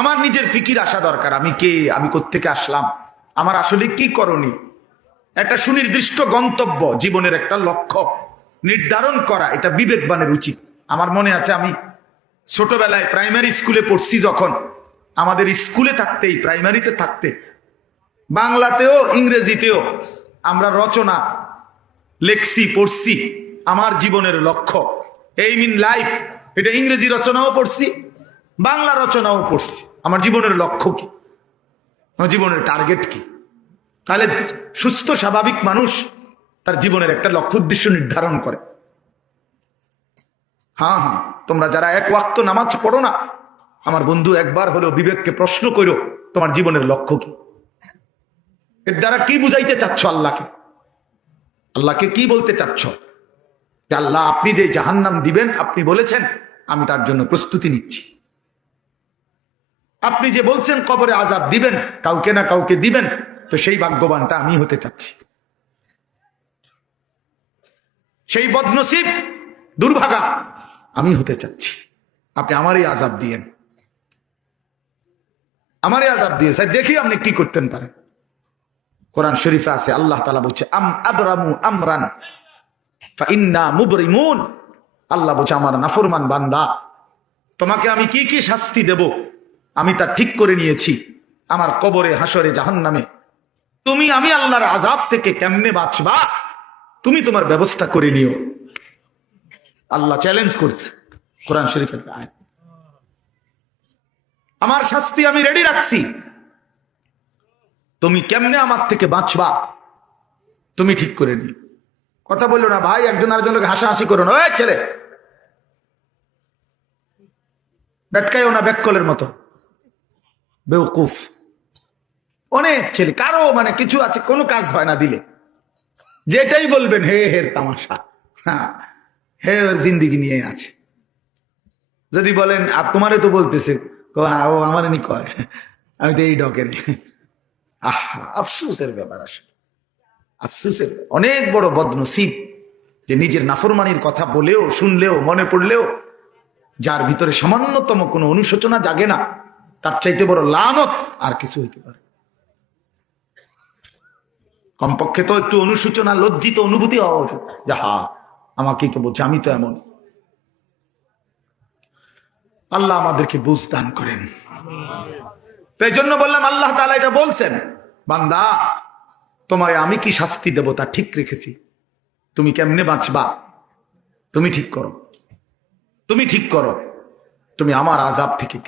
আমার নিজের ফিকির আসা দরকার। আমি কে? আমি কোত্থেকে আসলাম? আমার আসলে কি করণীয়? একটা সুনির্দিষ্ট গন্তব্য, জীবনের একটা লক্ষ্য নির্ধারণ করা, এটা বিবেকবানের উচিত আমার মনে আছে, আমি ছোটবেলায় প্রাইমারি স্কুলে পড়ছি যখন। আমাদের স্কুলে থাকতেই, প্রাইমারিতে থাকতে, বাংলাতেও, ইংরেজিতেও আমরা রচনা, লেখছি, পড়ছি। আমার জীবনের লক্ষ্য, এই মিন লাইফ এটা ইংরেজি রচনাও পড়ছি। বাংলা রচনাও পড়ছি। আমার জীবনের লক্ষ্য কি? আমার জীবনের টার্গেট কি? তাহলে সুস্থ, স্বাভাবিক মানুষ তার জীবনের একটা লক্ষ্য, উদ্দেশ্য নির্ধারণ করে। হ্যাঁ হ্যাঁ তোমরা যারা এক ওয়াক্ত নামাজ পড়ো না, আমার বন্ধু একবার হলেও বিবেককে প্রশ্ন করো, তোমার জীবনের লক্ষ্য কি? এর দ্বারা কি বুঝাইতে চাচ্ছ আল্লাহকে? আল্লাহকে কি বলতে চাচ্ছ? যে আল্লাহ, আপনি যে জাহান্নাম দিবেন, আপনি বলেছেন, আমি তার জন্য প্রস্তুতি নিচ্ছি। আপনি যে বলছেন কবরে আজাব দিবেন, কাউকে না কাউকে দিবেন, তো সেই ভাগ্যবানটা আমি হতে চাচ্ছি। সেই বদনসিব, দুর্ভাগা আমি হতে চাচ্ছি। আপনি আমারই আজাব দিয়েন। আমারই আজাব দিয়ে স্যার, দেখি আপনি কি করতেন পারেন কোরআন শরীফে আছে, আল্লাহ তালা বলছে, আম আমরান মুবরিমুন। আল্লাহ বলছে, আমার নাফরমান বান্দা, তোমাকে আমি কি কি শাস্তি দেব? আমি তা ঠিক করে নিয়েছি। আমার কবরে হাসরে জাহান নামে তুমি আমি আল্লাহর আজাব থেকে কেমনে বাঁচবা? তুমি তোমার ব্যবস্থা করে নিও। আল্লাহ চ্যালেঞ্জ করছে কোরআন শরীফের। আমার শাস্তি আমি রেডি রাখছি। তুমি কেমনে আমার থেকে বাঁচবা? তুমি ঠিক করে নিও। কথা বলল না, ভাই, একজন আরেকজনকে হাসাহাসি করো না। ছেলে! বেটকাইও না, বেককলের মতো। বেউকুফ অনেক ছেলে, কারও মানে কিছু আছে, কোনো কাজ হয় না দিলে। যেটাই বলবেন, হে হের তামাশা। হ্যাঁ হে, ওর জিন্দিগি নিয়ে আছে। যদি বলেন আর তোমারে তো বলতেছে ও আমার নি কয়। আমি তো এই ডকের আহ, আফসুসের ব্যাপার আসলে। আফসুসের, অনেক বড় বদনসিব যে নিজের নাফরমানির কথা বলেও, শুনলেও, মনে পড়লেও, যার ভিতরে সামান্যতম কোনো অনুশোচনা জাগে না। তার চাইতে বড় লানত আর কিছু হইতে পারে। কমপক্ষে তো একটু অনুশোচনা, লজ্জিত অনুভূতি হওয়া উচিত। যে হা আমাকে কে বলছে, আমি তো এমন। আল্লাহ আমাদেরকে বুঝ দান করেন। তো এই জন্য বললাম, আল্লাহ তালা এটা বলছেন, বান্দা, তোমারে আমি কি শাস্তি দেব তা ঠিক রেখেছি। তুমি কেমনে বাঁচবা? তুমি ঠিক করো। তুমি ঠিক করো। তুমি আমার আজাব থেকে